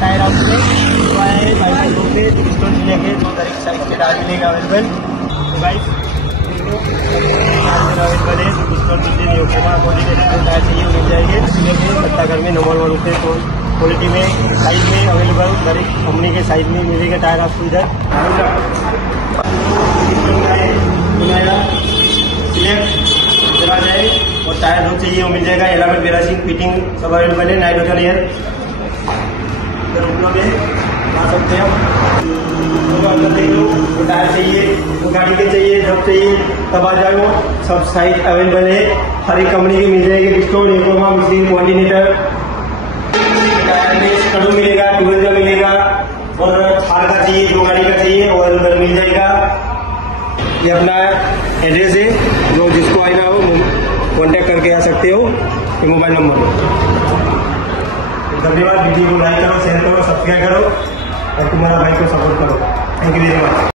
Tyre house में तो आए हैं भाई लोग से स्टोन लेके 2 तारीख साइज के टायर मिलेगा अवेलेबल। तो गाइस अवेलेबल है स्टोन मिलते टायर चाहिए मिल जाएंगे। सत्ता घर में नंबर 1 से तो क्वालिटी में साइज में अवेलेबल हर एक कंपनी के साइज में मिलेगा टायर आपको इधर चला जाए और टायर जो चाहिए वो मिल जाएगा। एलामेंट बेरासिंग फिटिंग सब अवेलेबल है। नाइट होटल ईयर उपलब्ध है, आ सकते हैं वो टायर चाहिए वो गाड़ी के चाहिए जब चाहिए तब आ जाए। वो सब साइज अवेलेबल है, हर एक कंपनी की मिल जाएगी। डिस्टोन योकोहामा मिशिन कोऑर्डिनेटर टायर में स्कड़ू मिलेगा, ट्यूबवेल का मिलेगा और थार का चाहिए जो गाड़ी का चाहिए वो अवेलेबल मिल जाएगा। ये अपना एड्रेस है, जो जिसको आएगा वो कांटेक्ट करके आ सकते हो, ये मोबाइल नंबर। धन्यवाद। वीडियो को लाइक करो, शेयर करो, सब्सक्राइब करो और तुम्हारा भाई को सपोर्ट करो। Thank you very much.